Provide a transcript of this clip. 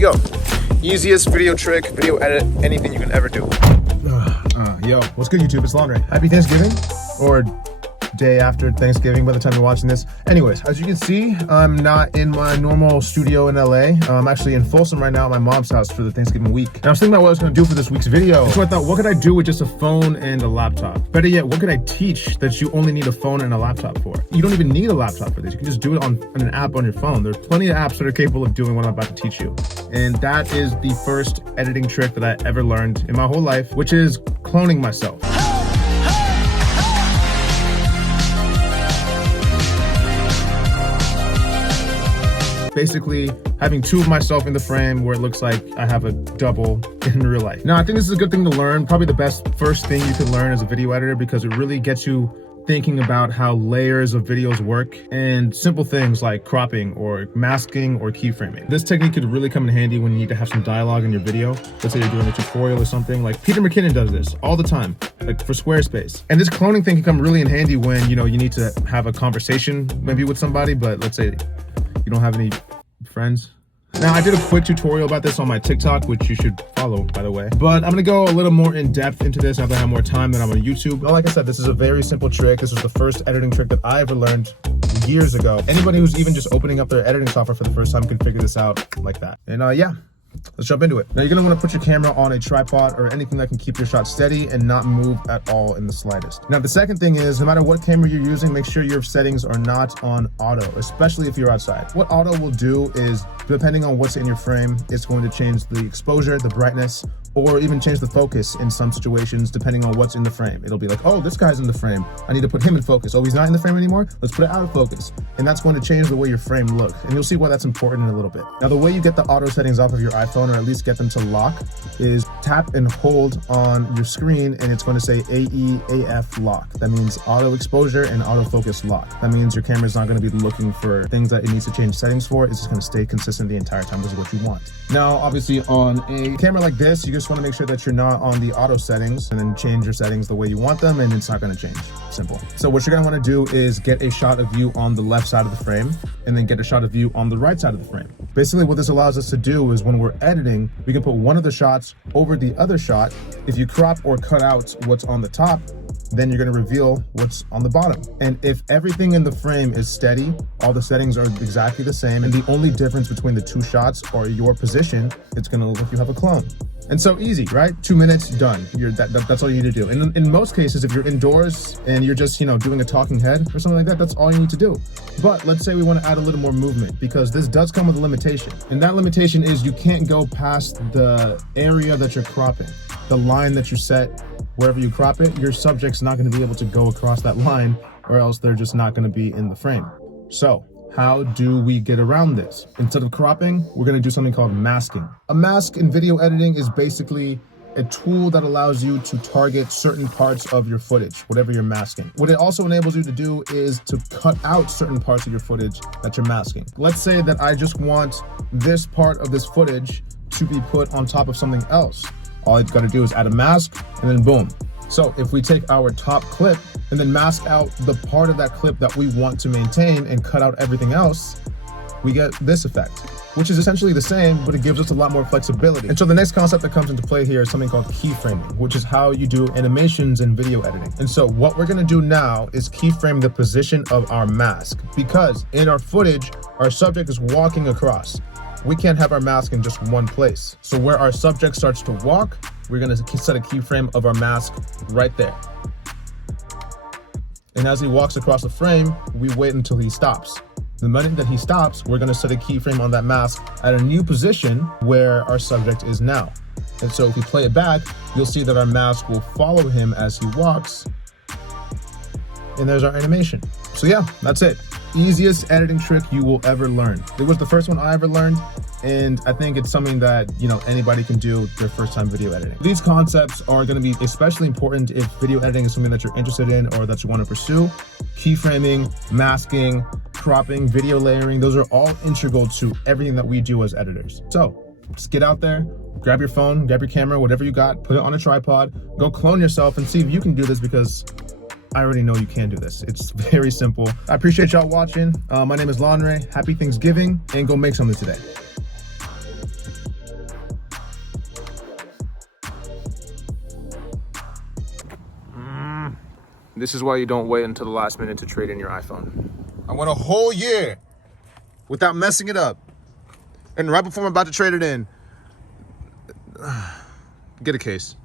you go. Easiest video trick, video edit, anything you can ever do. Yo, what's good, YouTube? It's Lanre. Happy Thanksgiving, or day after Thanksgiving by the time you're watching this. Anyways, as you can see, I'm not in my normal studio in LA. I'm actually in Folsom right now at my mom's house for the Thanksgiving week. And I was thinking about what I was gonna do for this week's video. So I thought, what could I do with just a phone and a laptop? Better yet, what could I teach that you only need a phone and a laptop for? You don't even need a laptop for this. You can just do it on an app on your phone. There's plenty of apps that are capable of doing what I'm about to teach you. And that is the first editing trick that I ever learned in my whole life, which is cloning myself. Basically having two of myself in the frame where it looks like I have a double in real life. Now, I think this is a good thing to learn, probably the best first thing you can learn as a video editor, because it really gets you thinking about how layers of videos work and simple things like cropping or masking or keyframing. This technique could really come in handy when you need to have some dialogue in your video. Let's say you're doing a tutorial or something. Like Peter McKinnon does this all the time, like for Squarespace. And this cloning thing can come really in handy when, you know, you need to have a conversation maybe with somebody, but let's say you don't have any friends. Now, I did a quick tutorial about this on my TikTok, which you should follow, by the way. But I'm gonna go a little more in depth into this now that I have more time than I'm on YouTube. But like I said, this is a very simple trick. This was the first editing trick that I ever learned years ago. Anybody who's even just opening up their editing software for the first time can figure this out like that. And yeah. Let's jump into it. Now, you're gonna wanna put your camera on a tripod or anything that can keep your shot steady and not move at all in the slightest. Now, the second thing is, no matter what camera you're using, make sure your settings are not on auto, especially if you're outside. What auto will do is, depending on what's in your frame, it's going to change the exposure, the brightness, or even change the focus in some situations, depending on what's in the frame. It'll be like, oh, this guy's in the frame, I need to put him in focus. Oh, he's not in the frame anymore, let's put it out of focus. And that's going to change the way your frame looks. And you'll see why that's important in a little bit. Now, the way you get the auto settings off of your iPhone, or at least get them to lock, is tap and hold on your screen, and it's going to say AEAF lock. That means auto exposure and autofocus lock. That means your camera's not going to be looking for things that it needs to change settings for. It's just going to stay consistent the entire time. This is what you want. Now, obviously, on a camera like this, you just want to make sure that you're not on the auto settings, and then change your settings the way you want them, and it's not going to change. Simple. So what you're going to want to do is get a shot of you on the left side of the frame, and then get a shot of you on the right side of the frame. Basically, what this allows us to do is when we're editing, we can put one of the shots over the other shot. If you crop or cut out what's on the top, then you're going to reveal what's on the bottom. And if everything in the frame is steady, all the settings are exactly the same, and the only difference between the two shots are your position, it's going to look like you have a clone. And so easy, right? 2 minutes, done. That's all you need to do. And in most cases, if you're indoors and you're just, doing a talking head or something like that, that's all you need to do. But let's say we want to add a little more movement, because this does come with a limitation. And that limitation is you can't go past the area that you're cropping. The line that you set, wherever you crop it, your subject's not going to be able to go across that line, or else they're just not going to be in the frame. So how do we get around this? Instead of cropping, we're going to do something called masking. A mask in video editing is basically a tool that allows you to target certain parts of your footage, whatever you're masking. What it also enables you to do is to cut out certain parts of your footage that you're masking. Let's say that I just want this part of this footage to be put on top of something else. All I've got to do is add a mask, and then boom. So if we take our top clip and then mask out the part of that clip that we want to maintain and cut out everything else, we get this effect, which is essentially the same, but it gives us a lot more flexibility. And so the next concept that comes into play here is something called keyframing, which is how you do animations in video editing. And so what we're gonna do now is keyframe the position of our mask, because in our footage, our subject is walking across. We can't have our mask in just one place. So where our subject starts to walk, we're gonna set a keyframe of our mask right there. And as he walks across the frame, we wait until he stops. The minute that he stops, we're gonna set a keyframe on that mask at a new position where our subject is now. And so if we play it back, you'll see that our mask will follow him as he walks. And there's our animation. So yeah, that's it. Easiest editing trick you will ever learn. It was the first one I ever learned, and I think it's something that anybody can do their first time video editing. These concepts are going to be especially important if video editing is something that you're interested in or that you want to pursue. Keyframing, masking, cropping, video layering, those are all integral to everything that we do as editors. So just get out there, grab your phone, grab your camera, whatever you got, put it on a tripod, go clone yourself and see if you can do this, because I already know you can do this. It's very simple. I appreciate y'all watching. My name is Lanre. Happy Thanksgiving, and go make something today. This is why you don't wait until the last minute to trade in your iPhone. I went a whole year without messing it up. And right before I'm about to trade it in, get a case.